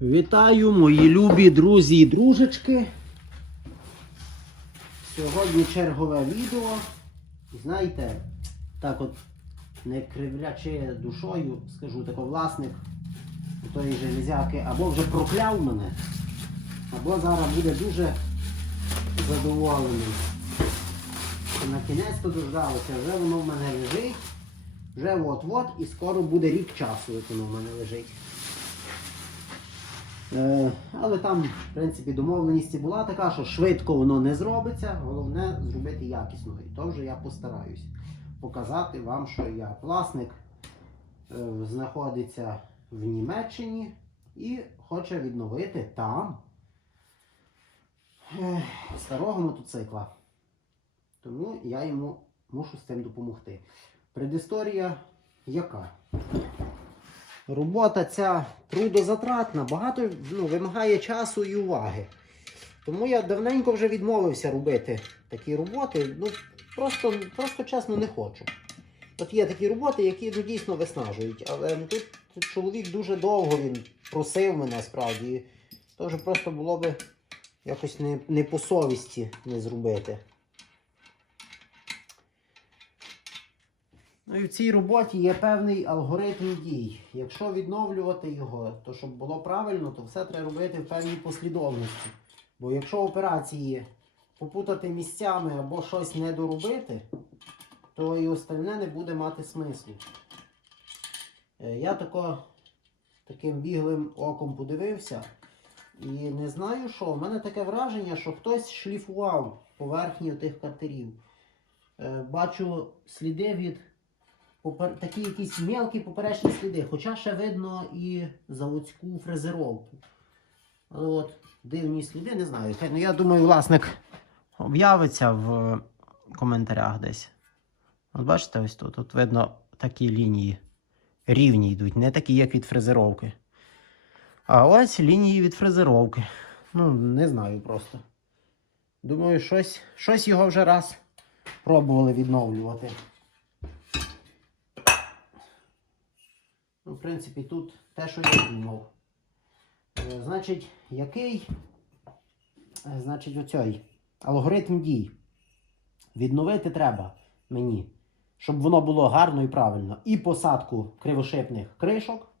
Вітаю, мої любі друзі і дружечки. Сьогодні чергове відео. Знаєте, так от не кривлячи душою, скажу тако власник тої железяки або вже прокляв мене, або зараз буде дуже задоволений. На кінець дождалося, вже воно в мене лежить. Вже от-от і скоро буде рік часу, як воно в мене лежить. Е, але там, в принципі, домовленість була така, що швидко воно не зробиться, головне зробити якісно. І то вже я постараюсь показати вам, що я власник е, знаходиться в Німеччині і хоче відновити там е, старого мотоцикла. Тому я йому мушу з цим допомогти. Предісторія яка? Робота ця трудозатратна, багато ну, вимагає часу і уваги. Тому я давненько вже відмовився робити такі роботи. Ну, просто, просто чесно не хочу. От є такі роботи, які ну, дійсно виснажують. Але ну, тут, чоловік дуже довго він просив мене справді. Тож просто було би якось не, не по совісті не зробити. Ну і в цій роботі є певний алгоритм дій. Якщо відновлювати його, то щоб було правильно, то все треба робити в певній послідовності. Бо якщо операції попутати місцями або щось не доробити, то і остальне не буде мати смислу. Е, Я тако таким біглим оком подивився і не знаю що. У мене таке враження, що хтось шліфував поверхню тих катерів. Е, Бачу сліди від. Такі якісь мелкі поперечні сліди, хоча ще видно і заводську фрезеровку. От дивні сліди, не знаю. Хай, Ну, я думаю, власник об'явиться в коментарях десь. От бачите, ось тут. Тут видно такі лінії рівні йдуть, не такі, як від фрезеровки. А ось лінії від фрезеровки. Ну, не знаю просто. Думаю, щось, щось його вже раз пробували відновлювати. Ну, в принципі, тут те, що я думав. Е, Значить, який е, значить, оцей алгоритм дій. Відновити треба мені, щоб воно було гарно і правильно. І посадку кривошипних кришок,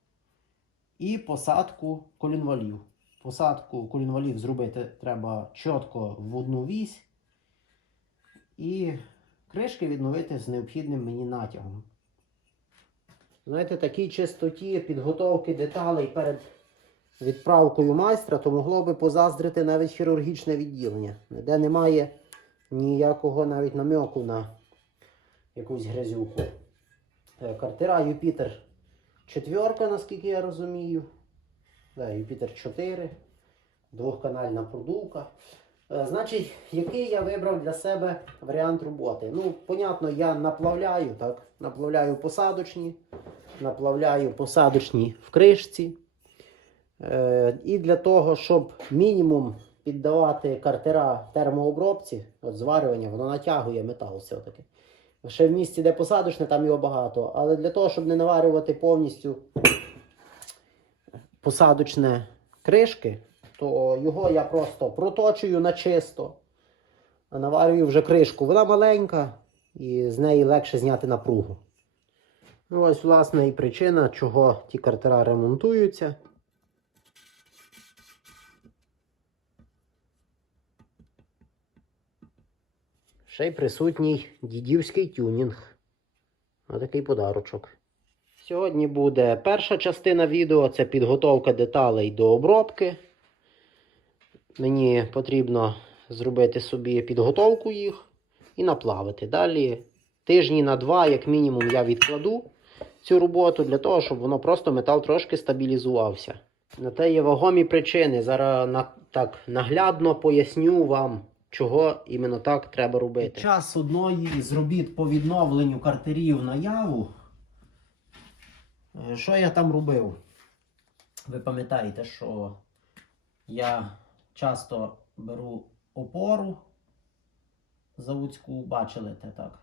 і посадку колінвалів. Посадку колінвалів зробити треба чітко в одну вісь. І кришки відновити з необхідним мені натягом. Знаєте, такій чистоті підготовки деталей перед відправкою майстра, то могло би позаздрити навіть хірургічне відділення, де немає ніякого навіть намеку на якусь грязюку. Е, Картера Юпітер четверка, наскільки я розумію. Юпітер 4, двохканальна продувка. Е, Значить, який я вибрав для себе варіант роботи? Ну, понятно, я наплавляю, так? Наплавляю посадочні, наплавляю посадочні в кришці. Е, і для того, щоб мінімум піддавати картера термообробці, от зварювання, воно натягує метал все-таки. Ще в місці, де посадочне, там його багато. Але для того, щоб не наварювати повністю посадочне кришки, то його я просто проточую на чисто, наварюю вже кришку. Вона маленька і з неї легше зняти напругу. Ну, ось, власне, і причина, чого ті картера ремонтуються. Ще й присутній дідівський тюнінг. Отакий подарочок. Сьогодні буде перша частина відео це підготовка деталей до обробки. Мені потрібно зробити собі підготовку їх і наплавити. Далі тижні на два, як мінімум, я відкладу цю роботу для того, щоб воно просто метал трошки стабілізувався. На те є вагомі причини. Зараз на, так наглядно поясню вам, чого іменно так треба робити. Час одної з робіт по відновленню картерів наяву. Е, Що я там робив? Ви пам'ятаєте, що я часто беру опору заводську, бачили те так.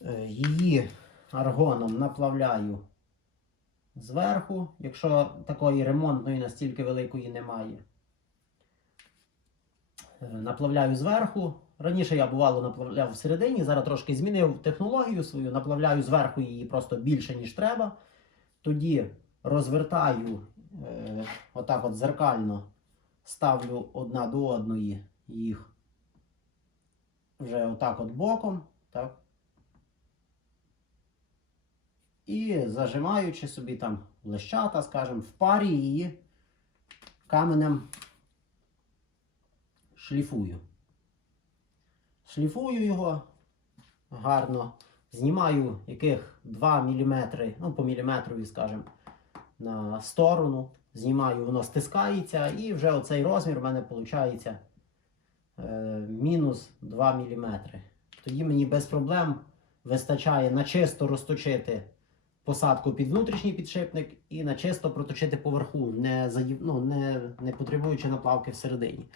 Е, Її аргоном наплавляю зверху, якщо такої ремонтної настільки великої немає. Е, Наплавляю зверху. Раніше я бувало наплавляв всередині, зараз трошки змінив технологію свою, наплавляю зверху її просто більше, ніж треба. Тоді розвертаю е, отак от зеркально, ставлю одна до одної їх вже отак от боком. Так? І зажимаючи собі там лещата, скажімо, в парі її каменем шліфую. Шліфую його гарно, знімаю яких 2 мм, ну по міліметрові, скажімо, на сторону. Знімаю, воно стискається, і вже оцей розмір в мене виходить е, мінус 2 мм. Тоді мені без проблем вистачає на чисто розточити посадку під внутрішній підшипник і на чисто проточити поверху, не, ну, не, не потребуючи наплавки всередині.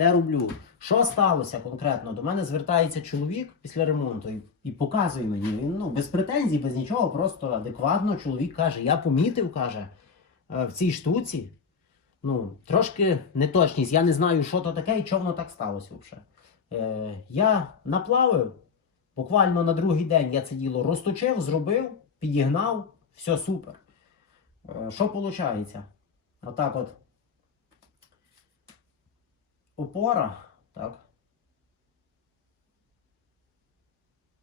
Те роблю. Що сталося конкретно? До мене звертається чоловік після ремонту і, і показує мені. Він ну, без претензій, без нічого, просто адекватно чоловік каже: Я помітив, каже, е, в цій штуці. Ну, трошки неточність. Я не знаю, що то таке і чому так сталося взагалі. Е, я наплавив, буквально на другий день я це діло розточив, зробив, підігнав, все супер. Е, що виходить? Отак от. Опора, так.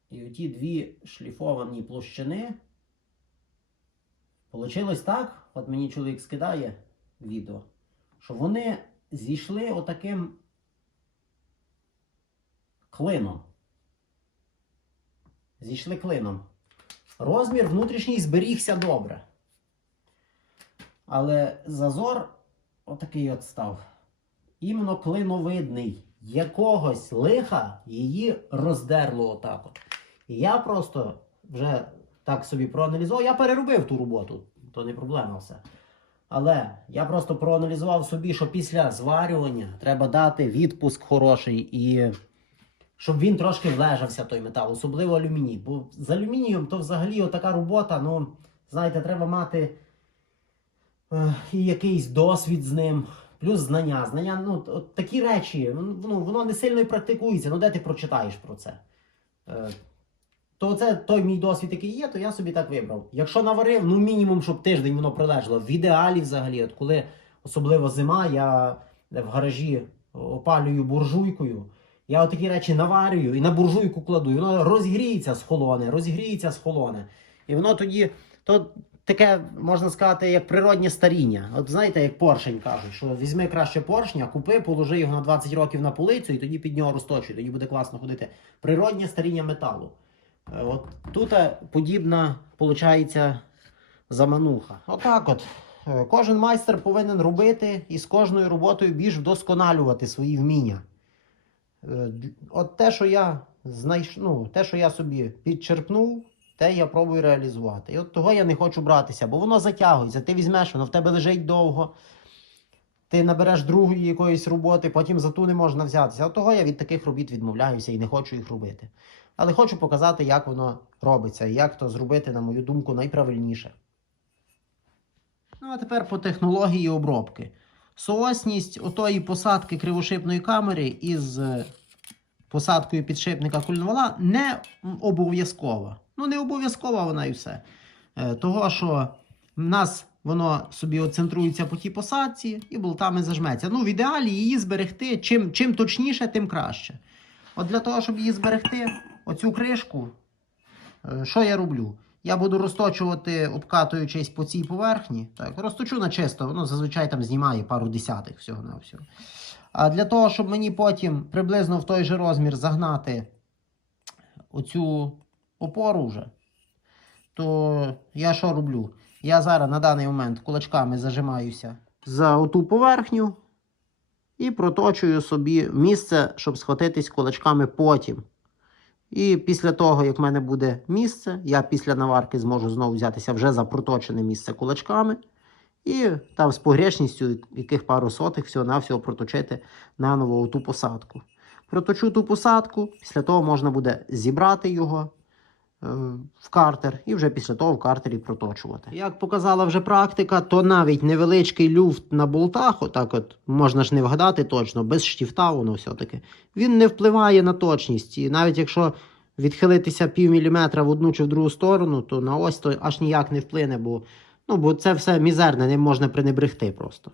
І оті дві шліфовані площини. Получилось так, от мені чоловік скидає відео, що вони зійшли отаким клином. Зійшли клином. Розмір внутрішній зберігся добре. Але зазор отакий от став. Іменно клиновидний. Якогось лиха її роздерло отак от. І я просто вже так собі проаналізував. Я переробив ту роботу, то не проблема все. Але я просто проаналізував собі, що після зварювання треба дати відпуск хороший і щоб він трошки влежався той метал, особливо алюміній. Бо з алюмінієм то взагалі отака робота, ну, знаєте, треба мати е, якийсь досвід з ним, плюс знання. Знання, ну, от такі речі, ну, воно не сильно і практикується. Ну, де ти прочитаєш про це? Е, то це той мій досвід, який є, то я собі так вибрав. Якщо наварив, ну мінімум, щоб тиждень воно пролежало. В ідеалі взагалі, от коли особливо зима, я в гаражі опалюю буржуйкою. Я отакі речі наварюю і на буржуйку кладу. І воно розгріється з холоне, розгріється з холоне. І воно тоді, то таке, можна сказати, як природнє старіння. От знаєте, як поршень кажуть, що візьми краще поршня, купи, положи його на 20 років на полицю і тоді під нього розточуй, тоді буде класно ходити. Природнє старіння металу. Е, От тут е, подібна, виходить, замануха. Отак от. Е, Кожен майстер повинен робити і з кожною роботою більш вдосконалювати свої вміння. От те, що я знайш... ну, те, що я собі підчерпнув, те я пробую реалізувати. І от того я не хочу братися, бо воно затягується. Ти візьмеш, воно в тебе лежить довго. Ти набереш другої якоїсь роботи, потім за ту не можна взятися. От того я від таких робіт відмовляюся і не хочу їх робити. Але хочу показати, як воно робиться і як то зробити, на мою думку, найправильніше. Ну, а тепер по технології обробки. Соосність отої посадки кривошипної камери із е, посадкою підшипника кульновала не обов'язкова. Ну, не обов'язкова вона і все. Е, Того, що в нас воно собі оцентрується по тій посадці і болтами зажметься. Ну, в ідеалі її зберегти чим, чим точніше, тим краще. От для того, щоб її зберегти, оцю кришку, е, що я роблю? Я буду розточувати, обкатуючись по цій поверхні. Так, розточу на чисто, воно зазвичай там знімає пару десятих всього на всього. А для того, щоб мені потім приблизно в той же розмір загнати оцю опору вже, то я що роблю? Я зараз на даний момент кулачками зажимаюся за оту поверхню і проточую собі місце, щоб схватитись кулачками потім. І після того, як в мене буде місце, я після наварки зможу знову взятися вже за проточене місце кулачками. І там з погрешністю яких пару сотих всього-навсього проточити наново ту посадку. Проточу ту посадку, після того можна буде зібрати його, в картер і вже після того в картері проточувати. Як показала вже практика, то навіть невеличкий люфт на болтах, отак от можна ж не вгадати точно, без штіфта воно все-таки, він не впливає на точність. І навіть якщо відхилитися пів міліметра в одну чи в другу сторону, то на ось то аж ніяк не вплине, бо, ну, бо це все мізерне, ним можна пренебрегти просто.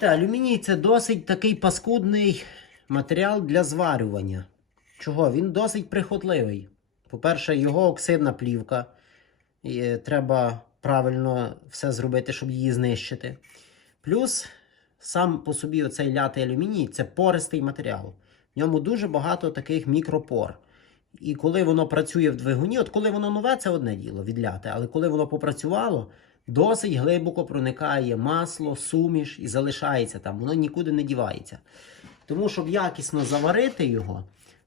Знаєте, алюміній це досить такий паскудний матеріал для зварювання. Чого? Він досить прихотливий. По-перше, його оксидна плівка. І е, треба правильно все зробити, щоб її знищити. Плюс сам по собі оцей лятий алюміній це пористий матеріал. В ньому дуже багато таких мікропор. І коли воно працює в двигуні, от коли воно нове, це одне діло відляте, але коли воно попрацювало, досить глибоко проникає масло, суміш і залишається там, воно нікуди не дівається. Тому, щоб якісно заварити його,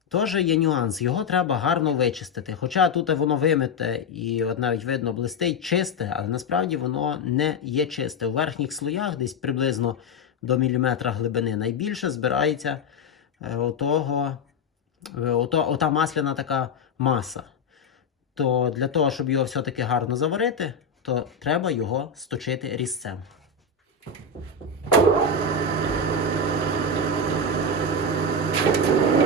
теж є нюанс. Його треба гарно вичистити. Хоча тут воно вимите і от навіть видно блистить чисте, але насправді воно не є чисте. У верхніх слоях, десь приблизно до міліметра глибини, найбільше збирається е, отого, е, ото, ота масляна така маса. То для того, щоб його все-таки гарно заварити, то треба його сточити різцем. Ну,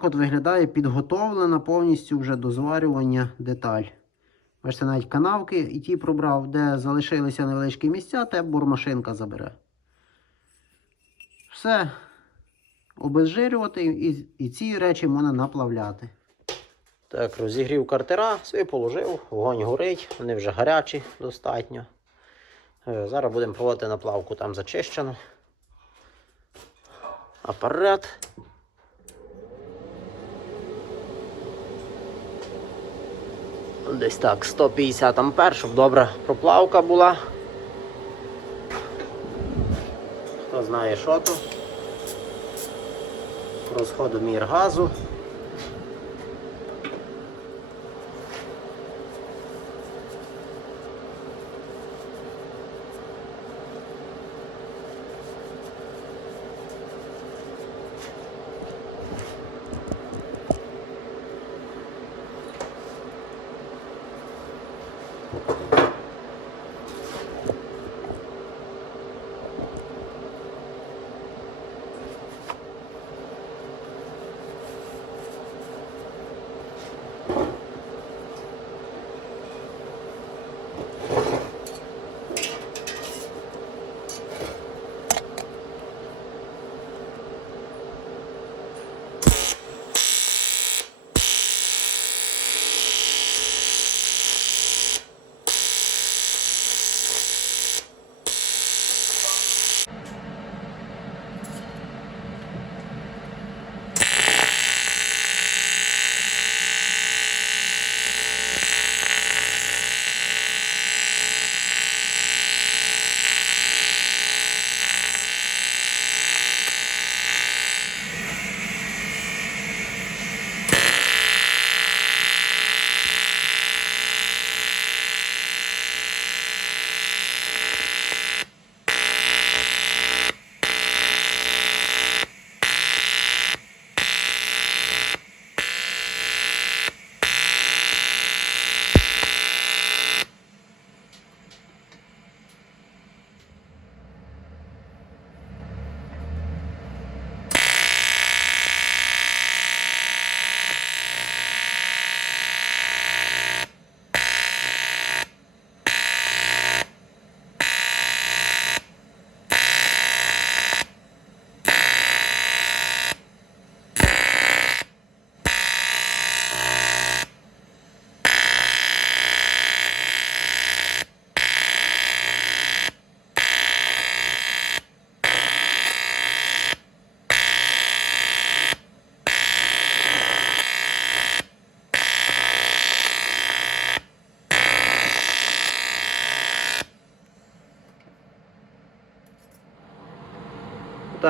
отак от виглядає підготовлена повністю вже до зварювання деталь. Бачите, навіть канавки і ті пробрав, де залишилися невеличкі місця, те бурмашинка забере. Все. Обезжирювати і, і ці речі можна наплавляти. Так, розігрів картера, собі положив, вогонь горить, вони вже гарячі достатньо. Е, Зараз будемо проводити наплавку, там зачищено. Апарат. Десь так, 150 ампер, щоб добра проплавка була. Хто знає, що то. Розходомір газу.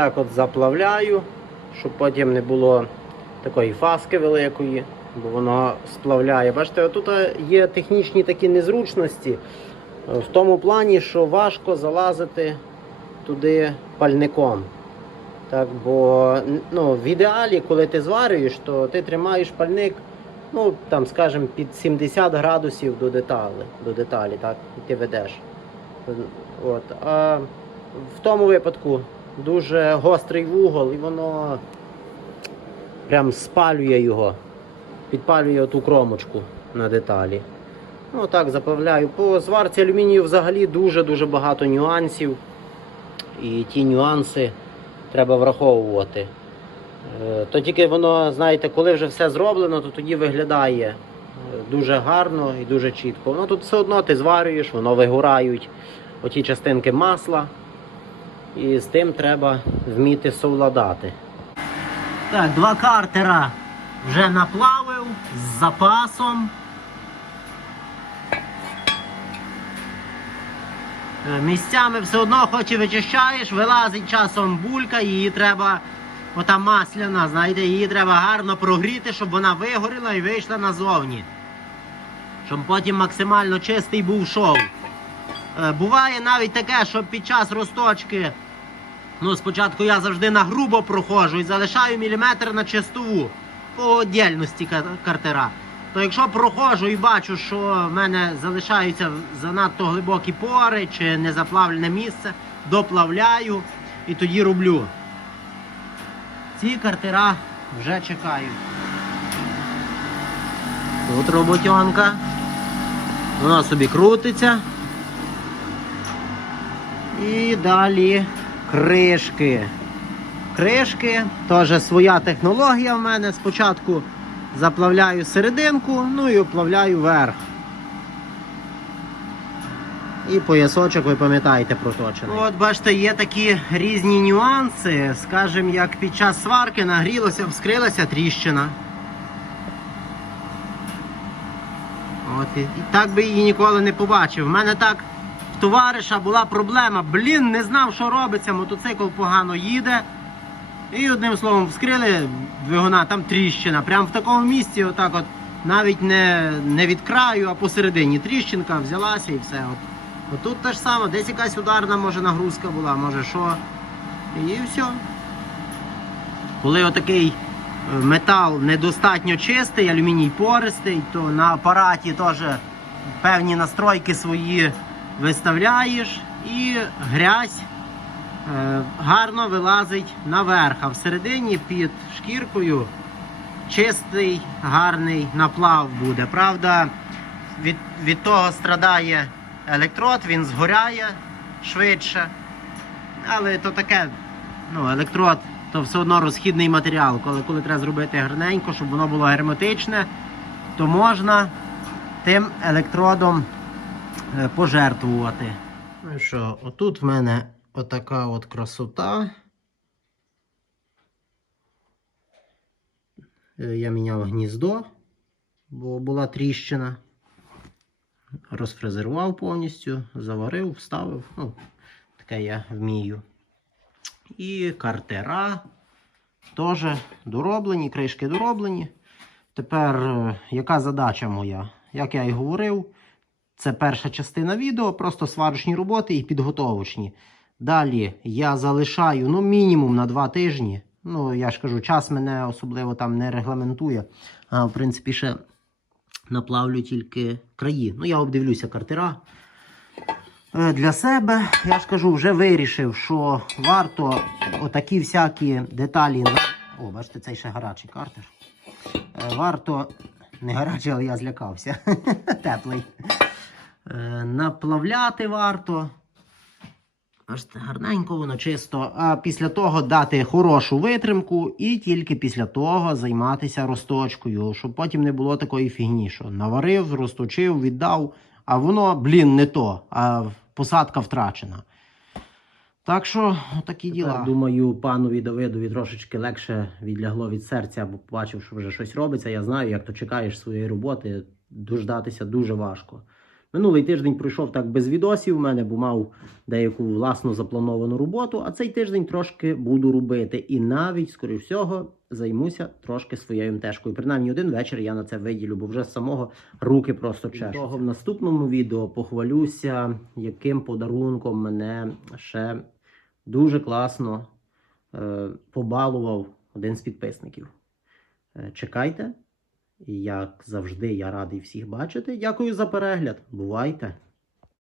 Отак от заплавляю, щоб потім не було такої фаски великої, бо воно сплавляє. Бачите, отут є технічні такі незручності е, в тому плані, що важко залазити туди пальником. Так, бо ну, в ідеалі, коли ти зварюєш, то ти тримаєш пальник, ну там, скажімо, під 70 градусів до деталі, до деталі, так, і ти ведеш. От. А в тому випадку дуже гострий вугол, і воно прям спалює його, підпалює ту кромочку на деталі. Ну так, заправляю. По зварці алюмінію взагалі дуже-дуже багато нюансів. І ті нюанси треба враховувати. Е, То тільки воно, знаєте, коли вже все зроблено, то тоді виглядає е, дуже гарно і дуже чітко. Воно тут все одно ти зварюєш, воно вигорають оті частинки масла. І з тим треба вміти совладати. Так, два картера вже наплавив з запасом. Е, Місцями все одно хоч і вичищаєш, вилазить часом булька, її треба, ота масляна, знаєте, її треба гарно прогріти, щоб вона вигоріла і вийшла назовні. Щоб потім максимально чистий був шов. Е, Буває навіть таке, що під час розточки, ну спочатку я завжди на грубо проходжу і залишаю міліметр на чистову по дільності картера. То якщо проходжу і бачу, що в мене залишаються занадто глибокі пори чи незаплавлене місце, доплавляю і тоді роблю. Ці картера вже чекають. Тут роботянка. Вона собі крутиться. І далі кришки. Кришки, теж своя технологія в мене. Спочатку заплавляю серединку, ну і оплавляю верх. І поясочок, ви пам'ятаєте, проточений. От бачите, є такі різні нюанси. Скажімо, як під час сварки нагрілося, вскрилася тріщина. От, і, так би її ніколи не побачив. У мене так товариша була проблема. Блін, не знав, що робиться, мотоцикл погано їде. І одним словом, вскрили двигуна, там тріщина. Прямо в такому місці, отак от, навіть не, не від краю, а посередині. Тріщинка взялася і все. От. От тут те ж саме, десь якась ударна може нагрузка була, може що. І все. Коли отакий е, метал недостатньо чистий, алюміній пористий, то на апараті теж певні настройки свої виставляєш і грязь е, гарно вилазить наверх, а всередині під шкіркою чистий, гарний наплав буде. Правда, від, від того страдає електрод, він згоряє швидше. Але то таке, ну, електрод то все одно розхідний матеріал. Коли, коли треба зробити гарненько, щоб воно було герметичне, то можна тим електродом пожертвувати. Ну що, отут в мене отака от красота. Е, Я міняв гніздо, бо була тріщина. Розфрезерував повністю, заварив, вставив. Ну, таке я вмію. І картера теж дороблені, кришки дороблені. Тепер, е, яка задача моя? Як я і говорив, це перша частина відео, просто сварочні роботи і підготовочні. Далі я залишаю ну, мінімум на 2 тижні. Ну, я ж кажу, час мене особливо там не регламентує. А в принципі, ще наплавлю тільки краї. Ну, я обдивлюся картера. Е, Для себе, я ж кажу, вже вирішив, що варто отакі всякі деталі. О, бачите, цей ще гарячий картер. Е, Варто. Не гарячий, але я злякався. Теплий. Е, Наплавляти варто. Бачите, гарненько воно чисто. А після того дати хорошу витримку і тільки після того займатися розточкою, щоб потім не було такої фігні, що наварив, розточив, віддав, а воно, блін, не то, а посадка втрачена. Так що, такі діла. Думаю, панові Давидові трошечки легше відлягло від серця, бо побачив, що вже щось робиться. Я знаю, як то чекаєш своєї роботи, дождатися дуже важко. Минулий тиждень пройшов так без відосів в мене, бо мав деяку власну заплановану роботу, а цей тиждень трошки буду робити. І навіть, скоріш всього, займуся трошки своєю МТшкою. Принаймні один вечір я на це виділю, бо вже з самого руки просто чешуться. В наступному відео похвалюся, яким подарунком мене ще дуже класно е, побалував один з підписників. Е, чекайте. Як завжди, я радий всіх бачити. Дякую за перегляд. Бувайте!